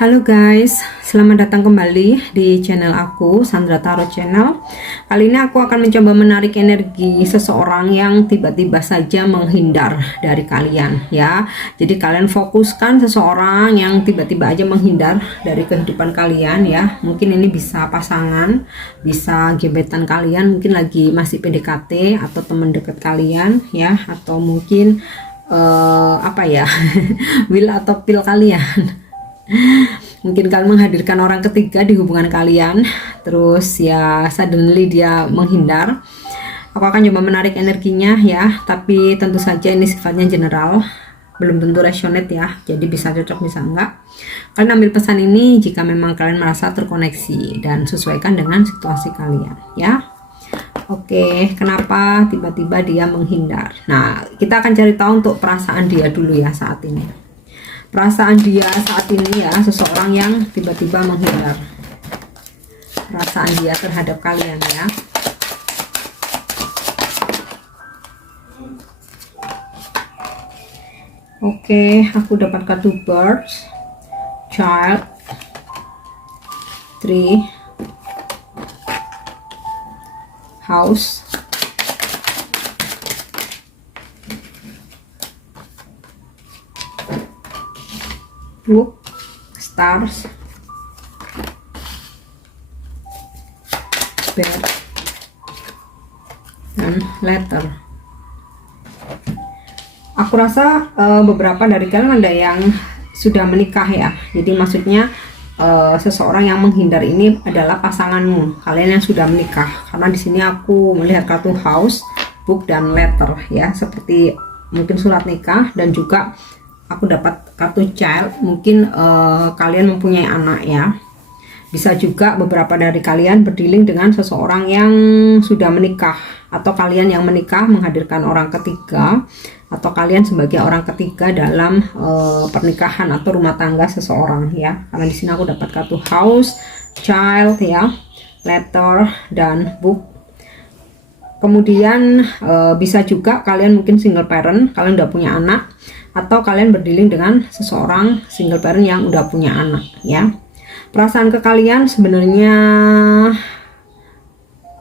Halo guys, selamat datang kembali di channel aku, Sandra Tarot Channel. Kali ini aku akan mencoba menarik energi seseorang yang tiba-tiba saja menghindar dari kalian ya. Jadi kalian fokuskan seseorang yang tiba-tiba aja menghindar dari kehidupan kalian ya. Mungkin ini bisa pasangan, bisa gebetan kalian, mungkin lagi masih PDKT atau teman dekat kalian ya, atau mungkin will atau pil kalian. Mungkin kalian menghadirkan orang ketiga di hubungan kalian, terus ya suddenly dia menghindar. Aku akan coba menarik energinya ya, tapi tentu saja ini sifatnya general, belum tentu resonate ya, jadi bisa cocok bisa enggak. Kalian ambil pesan ini jika memang kalian merasa terkoneksi dan sesuaikan dengan situasi kalian ya. Oke, kenapa tiba-tiba dia menghindar? Nah, kita akan cari tahu untuk perasaan dia dulu ya saat ini. Perasaan dia saat ini ya, seseorang yang tiba-tiba menghindar. Perasaan dia terhadap kalian ya. Oke, aku dapat kartu birds, child, tree, house, book, stars, bed, dan letter. Aku rasa beberapa dari kalian ada yang sudah menikah ya. Jadi maksudnya seseorang yang menghindar ini adalah pasanganmu, kalian yang sudah menikah. Karena di sini aku melihat kartu house, book, dan letter ya, seperti mungkin surat nikah, dan juga aku dapat kartu child, mungkin kalian mempunyai anak ya. Bisa juga beberapa dari kalian berdealing dengan seseorang yang sudah menikah, atau kalian yang menikah menghadirkan orang ketiga, atau kalian sebagai orang ketiga dalam pernikahan atau rumah tangga seseorang ya. Karena di sini aku dapat kartu house, child ya, letter, dan book. Kemudian bisa juga kalian mungkin single parent, kalian udah punya anak, atau kalian berdealing dengan seseorang single parent yang udah punya anak ya. Perasaan ke kalian sebenarnya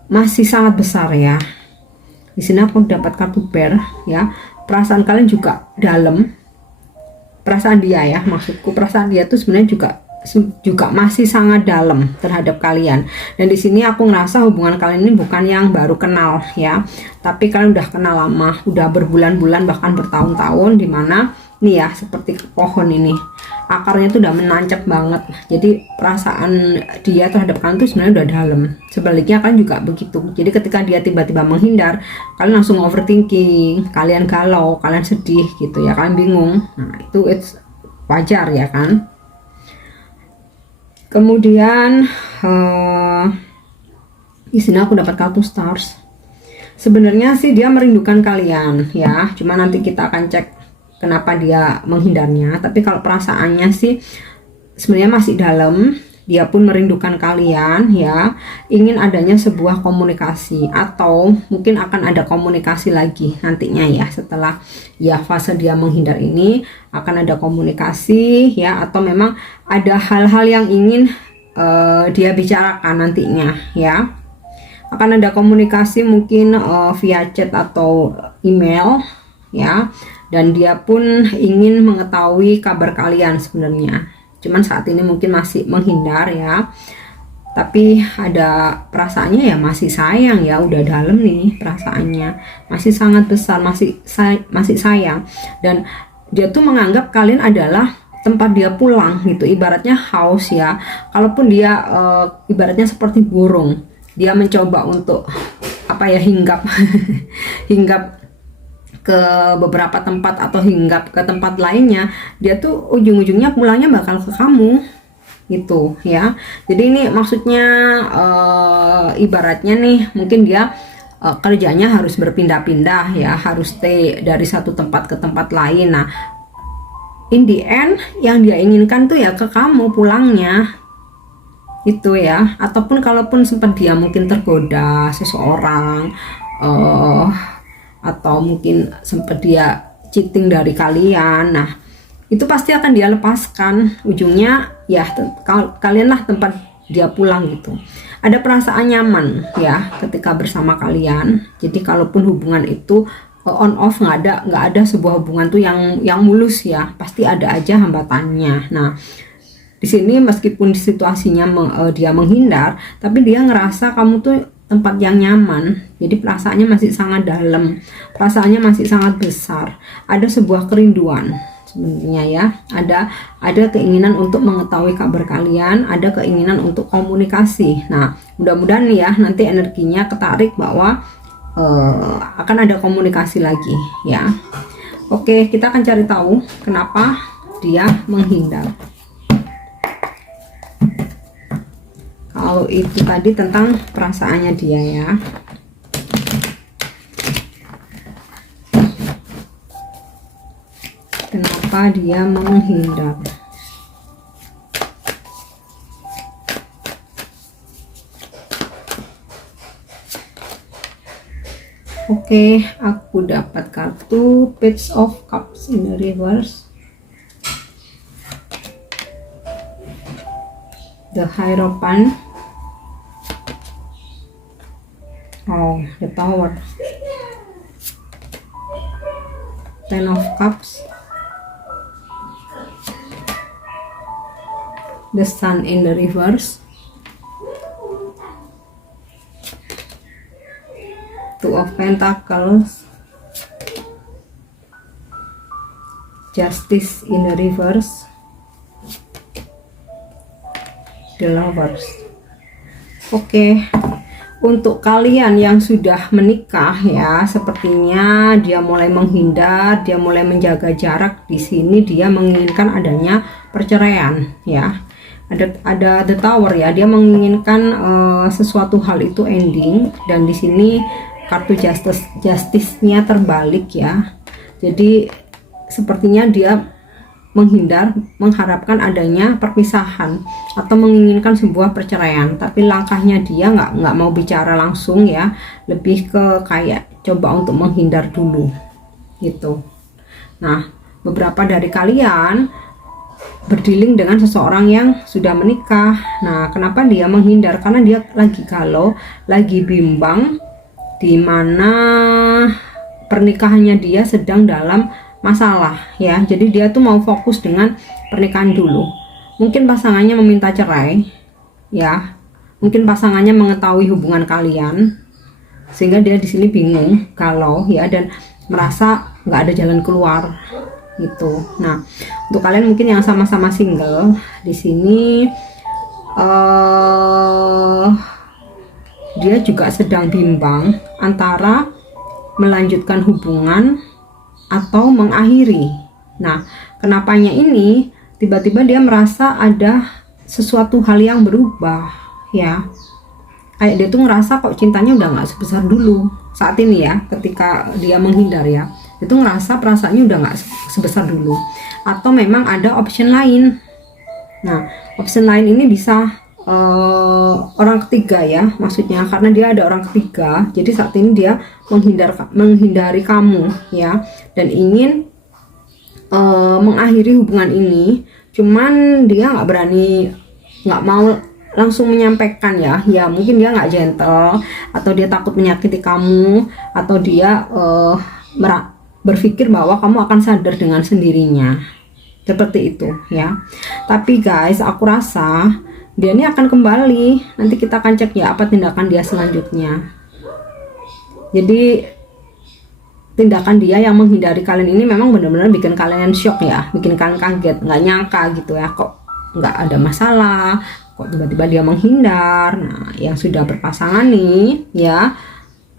masih sangat besar ya. Di sini aku dapat kartu bear ya. Perasaan kalian juga dalam. Perasaan dia ya, maksudku perasaan dia tuh sebenarnya juga masih sangat dalam terhadap kalian. Dan di sini aku ngerasa hubungan kalian ini bukan yang baru kenal ya, tapi kalian udah kenal lama, udah berbulan-bulan bahkan bertahun-tahun, dimana nih ya seperti pohon ini akarnya tuh udah menancap banget. Jadi perasaan dia terhadap kalian tuh sebenarnya udah dalam. Sebaliknya kalian juga begitu. Jadi ketika dia tiba-tiba menghindar, kalian langsung overthinking, kalian galau, kalian sedih gitu ya, kalian bingung. Nah itu wajar ya kan. Kemudian di sini aku dapat kartu stars. Sebenarnya sih dia merindukan kalian ya, cuma nanti kita akan cek kenapa dia menghindarnya. Tapi kalau perasaannya sih sebenarnya masih dalam. Dia pun merindukan kalian ya, ingin adanya sebuah komunikasi, atau mungkin akan ada komunikasi lagi nantinya ya, setelah ya fase dia menghindar ini akan ada komunikasi ya, atau memang ada hal-hal yang ingin dia bicarakan nantinya ya. Akan ada komunikasi mungkin via chat atau email ya, dan dia pun ingin mengetahui kabar kalian sebenarnya. Cuman saat ini mungkin masih menghindar ya, tapi ada perasaannya ya, masih sayang ya, udah dalam nih perasaannya, masih sangat besar, masih sayang. Dan dia tuh menganggap kalian adalah tempat dia pulang gitu, ibaratnya house ya. Kalaupun dia ibaratnya seperti burung, dia mencoba untuk hinggap hinggap ke beberapa tempat atau hinggap ke tempat lainnya, dia tuh ujung-ujungnya pulangnya bakal ke kamu gitu ya. Jadi ini maksudnya ibaratnya nih, mungkin dia kerjanya harus berpindah-pindah ya, harus stay dari satu tempat ke tempat lain. Nah in the end yang dia inginkan tuh ya ke kamu pulangnya itu ya. Ataupun kalaupun sempat dia mungkin tergoda seseorang, atau mungkin sempat dia cheating dari kalian, nah itu pasti akan dia lepaskan. Ujungnya ya kalianlah tempat dia pulang gitu. Ada perasaan nyaman ya ketika bersama kalian. Jadi kalaupun hubungan itu on off, nggak ada sebuah hubungan tuh yang mulus ya, pasti ada aja hambatannya. Nah, di sini meskipun situasinya dia menghindar, tapi dia ngerasa kamu tuh tempat yang nyaman. Jadi perasaannya masih sangat dalam, perasaannya masih sangat besar. Ada sebuah kerinduan sebenarnya ya. Ada keinginan untuk mengetahui kabar kalian, ada keinginan untuk komunikasi. Nah, mudah-mudahan ya nanti energinya ketarik bahwa akan ada komunikasi lagi ya. Oke, kita akan cari tahu kenapa dia menghindar. Kalau itu tadi tentang perasaannya dia ya. Kenapa dia menghindar? Oke, aku dapat kartu Page of Cups in the reverse, the Hierophant, oh, the Tower, Ten of Cups, the Sun in the reverse, Two of Pentacles, Justice in the reverse, the Lovers. Oke, untuk kalian yang sudah menikah ya, sepertinya dia mulai menghindar, dia mulai menjaga jarak. Di sini dia menginginkan adanya perceraian ya. Ada the Tower ya, dia menginginkan sesuatu hal itu ending, dan di sini kartu justice-nya terbalik ya. Jadi sepertinya dia menghindar, mengharapkan adanya perpisahan atau menginginkan sebuah perceraian, tapi langkahnya dia nggak mau bicara langsung ya, lebih ke kayak coba untuk menghindar dulu gitu. Nah, beberapa dari kalian berdealing dengan seseorang yang sudah menikah. Nah, kenapa dia menghindar? Karena dia lagi galau, lagi bimbang, di mana pernikahannya dia sedang dalam masalah ya. Jadi dia tuh mau fokus dengan pernikahan dulu. Mungkin pasangannya meminta cerai ya, mungkin pasangannya mengetahui hubungan kalian sehingga dia di sini bingung, galau ya, dan merasa nggak ada jalan keluar gitu. Nah, untuk kalian mungkin yang sama-sama single di sini dia juga sedang bimbang antara melanjutkan hubungan atau mengakhiri. Nah, kenapanya ini tiba-tiba dia merasa ada sesuatu hal yang berubah ya. Kayak dia tuh ngerasa kok cintanya udah nggak sebesar dulu saat ini ya, ketika dia menghindar ya. Itu ngerasa perasaannya udah nggak sebesar dulu, atau memang ada option lain. Nah, option lain ini bisa orang ketiga ya, maksudnya karena dia ada orang ketiga. Jadi saat ini dia menghindari kamu ya, dan ingin mengakhiri hubungan ini. Cuman dia nggak berani, nggak mau langsung menyampaikan ya. Ya mungkin dia nggak gentle, atau dia takut menyakiti kamu, atau dia berpikir bahwa kamu akan sadar dengan sendirinya, seperti itu ya. Tapi guys, aku rasa dia ini akan kembali. Nanti kita akan cek ya apa tindakan dia selanjutnya. Jadi tindakan dia yang menghindari kalian ini memang benar-benar bikin kalian shock ya, bikin kalian kaget, nggak nyangka gitu ya, kok nggak ada masalah, kok tiba-tiba dia menghindar. Nah, yang sudah berpasangan nih ya,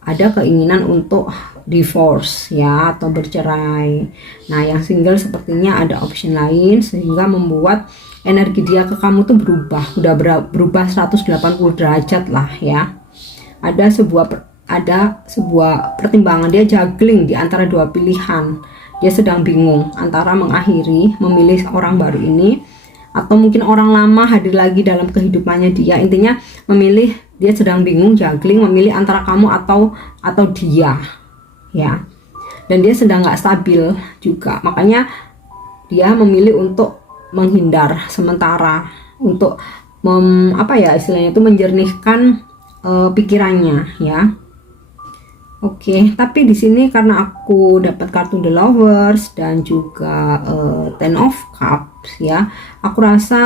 ada keinginan untuk divorce ya, atau bercerai. Nah, yang single sepertinya ada option lain, sehingga membuat energi dia ke kamu tuh udah berubah 180 derajat lah ya. Ada sebuah pertimbangan, dia juggling di antara dua pilihan. Dia sedang bingung antara mengakhiri, memilih orang baru ini, atau mungkin orang lama hadir lagi dalam kehidupannya dia. Intinya memilih, dia sedang bingung, juggling, memilih antara kamu atau dia ya. Dan dia sedang nggak stabil juga, makanya dia memilih untuk menghindar sementara untuk istilahnya itu menjernihkan pikirannya ya. Oke, tapi di sini karena aku dapat kartu The Lovers dan juga Ten of Cups ya, aku rasa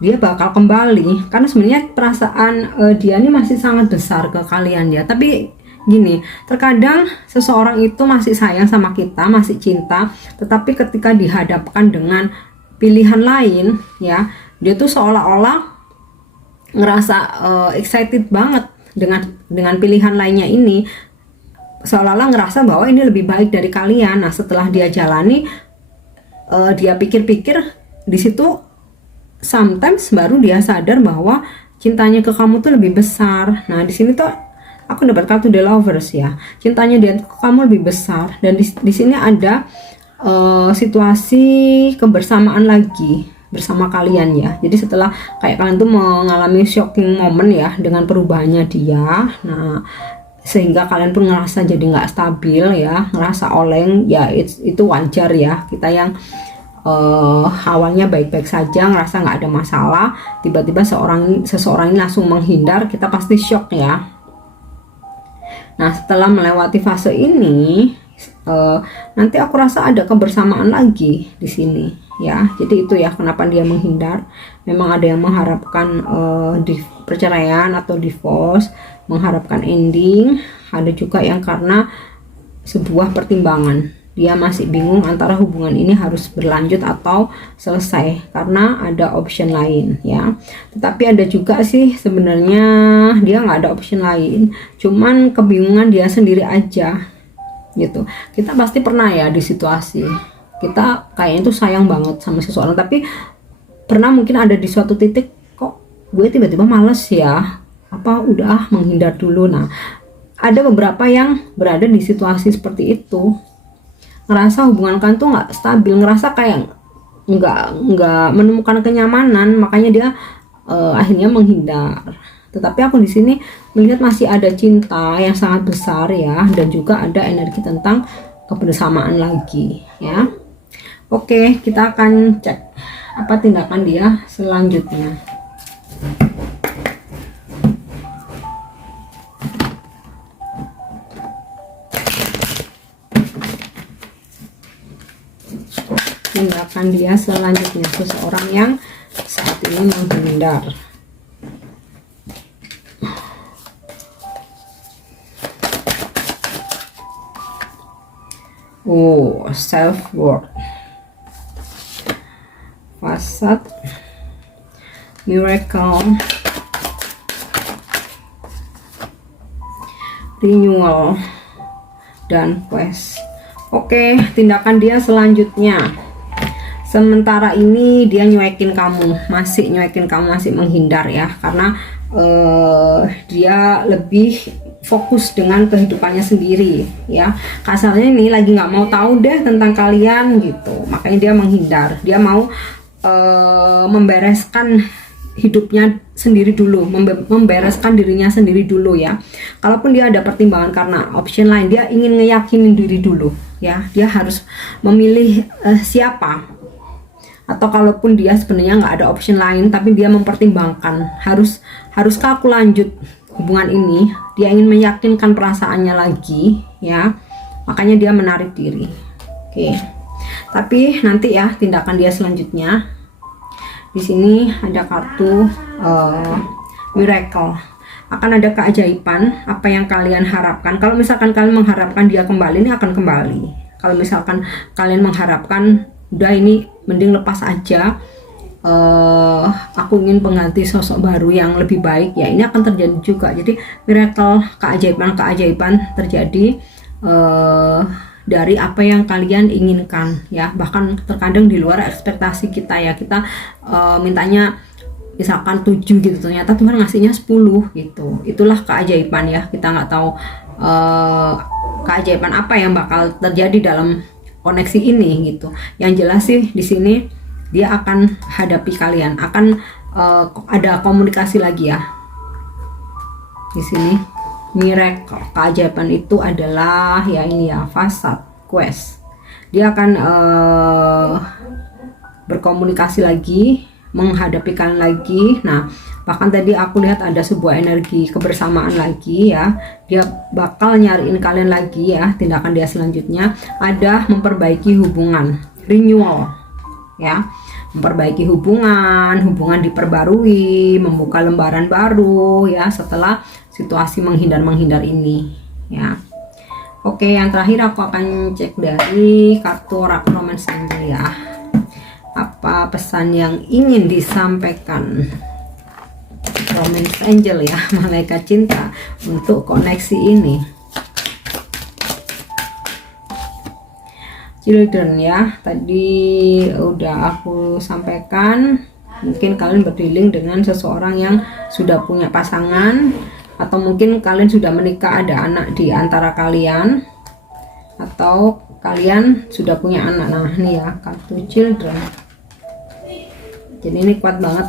dia bakal kembali karena sebenarnya perasaan dia ini masih sangat besar ke kalian ya. Tapi gini, terkadang seseorang itu masih sayang sama kita, masih cinta, tetapi ketika dihadapkan dengan pilihan lain ya, dia tuh seolah-olah ngerasa excited banget dengan pilihan lainnya ini, seolah-olah ngerasa bahwa ini lebih baik dari kalian. Nah, setelah dia jalani, dia pikir-pikir di situ, sometimes baru dia sadar bahwa cintanya ke kamu tuh lebih besar. Nah, di sini tuh aku dapat kartu The Lovers ya, cintanya dia ke kamu lebih besar, dan di sini ada situasi kebersamaan lagi bersama kalian ya. Jadi setelah kayak kalian tuh mengalami shocking moment ya dengan perubahannya dia, nah sehingga kalian pun ngerasa jadi nggak stabil ya, ngerasa oleng ya, itu wajar ya. Kita yang awalnya baik-baik saja, ngerasa nggak ada masalah, tiba-tiba seseorang ini langsung menghindar, kita pasti shock ya. Nah, setelah melewati fase ini, nanti aku rasa ada kebersamaan lagi di sini ya. Jadi itu ya kenapa dia menghindar. Memang ada yang mengharapkan perceraian atau divorce, mengharapkan ending. Ada juga yang karena sebuah pertimbangan, dia masih bingung antara hubungan ini harus berlanjut atau selesai karena ada option lain ya. Tetapi ada juga sih sebenarnya dia nggak ada option lain, cuman kebingungan dia sendiri aja gitu. Kita pasti pernah ya di situasi kita kayaknya tuh sayang banget sama seseorang, tapi pernah mungkin ada di suatu titik kok gue tiba-tiba males ya, udah menghindar dulu. Nah, ada beberapa yang berada di situasi seperti itu, ngerasa hubungan kan tuh nggak stabil, ngerasa kayak nggak menemukan kenyamanan, makanya dia akhirnya menghindar. Tetapi aku di sini melihat masih ada cinta yang sangat besar ya, dan juga ada energi tentang kebersamaan lagi ya. Oke, kita akan cek apa tindakan dia selanjutnya. Tindakan dia selanjutnya, seseorang yang saat ini menghindar. Self-worth, Facade, Miracle, Renewal, dan Quest. Oke, tindakan dia selanjutnya. Sementara ini dia nyuekin kamu, masih menghindar ya, karena dia lebih fokus dengan kehidupannya sendiri ya. Kasarnya ini lagi nggak mau tahu deh tentang kalian gitu, makanya dia menghindar. Dia mau membereskan hidupnya sendiri dulu, membereskan dirinya sendiri dulu ya. Kalaupun dia ada pertimbangan karena option lain, dia ingin ngeyakinin diri dulu ya. Dia harus memilih siapa, atau kalaupun dia sebenarnya nggak ada option lain tapi dia mempertimbangkan haruskah aku lanjut hubungan ini, dia ingin meyakinkan perasaannya lagi ya, makanya dia menarik diri. Oke, tapi nanti ya tindakan dia selanjutnya. Di sini ada kartu Miracle. Akan ada keajaiban apa yang kalian harapkan. Kalau misalkan kalian mengharapkan dia kembali, ini akan kembali. Kalau misalkan kalian mengharapkan udah ini mending lepas aja, aku ingin pengganti sosok baru yang lebih baik ya, ini akan terjadi juga. Jadi miracle, keajaiban terjadi dari apa yang kalian inginkan ya, bahkan terkadang di luar ekspektasi kita ya. Kita mintanya misalkan 7 gitu, ternyata Tuhan ngasihnya 10 gitu. Itulah keajaiban ya. Kita nggak tahu keajaiban apa yang bakal terjadi dalam koneksi ini gitu. Yang jelas sih di sini dia akan hadapi kalian, akan ada komunikasi lagi ya. Di sini miracle, keajaiban itu adalah ya ini ya, Facade, Quest. dia akan berkomunikasi lagi, menghadapi kalian lagi. Nah, bahkan tadi aku lihat ada sebuah energi kebersamaan lagi ya, dia bakal nyariin kalian lagi ya. Tindakan dia selanjutnya ada memperbaiki hubungan, renewal ya, memperbaiki hubungan diperbarui, membuka lembaran baru ya setelah situasi menghindar ini ya. Oke, yang terakhir aku akan cek dari kartu Oracle Romance Angel ya, apa pesan yang ingin disampaikan Romance Angel ya, malaikat cinta untuk koneksi ini. Children ya, tadi udah aku sampaikan, mungkin kalian berdealing dengan seseorang yang sudah punya pasangan, atau mungkin kalian sudah menikah, ada anak di antara kalian, atau kalian sudah punya anak. Nah ini ya, kartu Children, jadi ini kuat banget.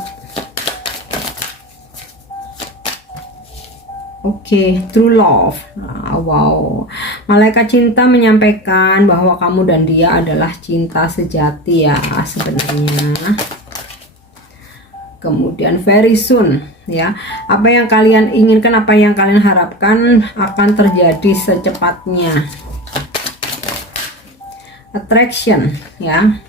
Oke, true love. Nah, wow, malaikat cinta menyampaikan bahwa kamu dan dia adalah cinta sejati ya sebenarnya. Kemudian very soon ya, apa yang kalian inginkan, apa yang kalian harapkan akan terjadi secepatnya. Attraction ya,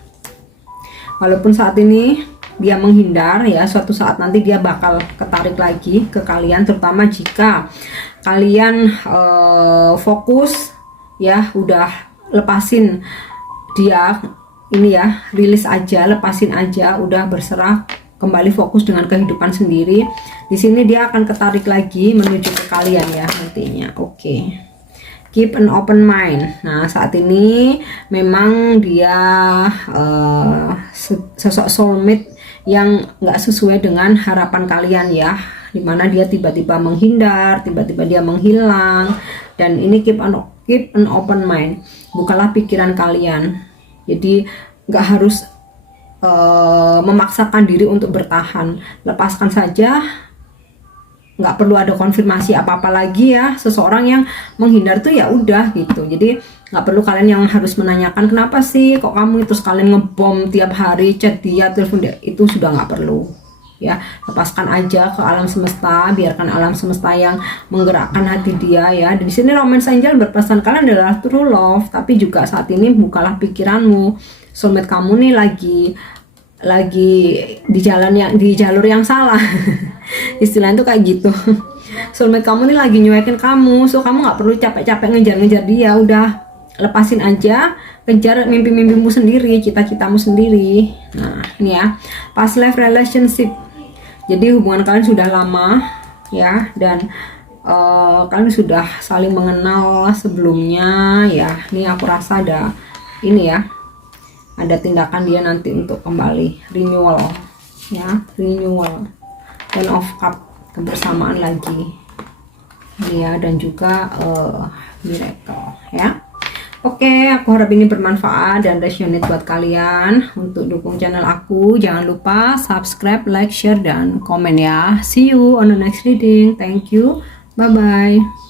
walaupun saat ini dia menghindar ya, suatu saat nanti dia bakal ketarik lagi ke kalian, terutama jika kalian fokus ya, udah lepasin dia ini ya, rilis aja, lepasin aja, udah berserah, kembali fokus dengan kehidupan sendiri. Di sini dia akan ketarik lagi menuju ke kalian ya nantinya. Oke. Keep an open mind. Nah saat ini memang dia sosok soulmate yang nggak sesuai dengan harapan kalian ya, dimana dia tiba-tiba menghindar, tiba-tiba dia menghilang. Dan ini keep an open mind, bukalah pikiran kalian. Jadi nggak harus memaksakan diri untuk bertahan, lepaskan saja, nggak perlu ada konfirmasi apa-apa lagi ya. Seseorang yang menghindar tuh ya udah gitu, jadi nggak perlu kalian yang harus menanyakan kenapa sih kok kamu itu sekalian ngebom tiap hari, chat dia, telepon dia, itu sudah nggak perlu ya. Lepaskan aja ke alam semesta, biarkan alam semesta yang menggerakkan hati dia ya. Di sini Romance Angel berpesan kalian adalah true love, tapi juga saat ini bukalah pikiranmu, soulmate kamu nih lagi di jalur yang salah. Istilahnya tuh kayak gitu. Soulmate kamu nih lagi nyuekin kamu, so kamu nggak perlu capek-capek ngejar-ngejar dia, udah lepasin aja, kejar mimpi-mimpimu sendiri, cita-citamu sendiri. Nah ini ya, past life relationship, jadi hubungan kalian sudah lama ya, dan kalian sudah saling mengenal sebelumnya ya. Ini aku rasa ada ini ya, ada tindakan dia nanti untuk kembali renewal ya, renewal. Ten of Cup, kebersamaan lagi ini ya, dan juga miracle ya. Oke, aku harap ini bermanfaat dan resonate buat kalian. Untuk dukung channel aku, jangan lupa subscribe, like, share, dan komen ya. See you on the next reading. Thank you, bye bye.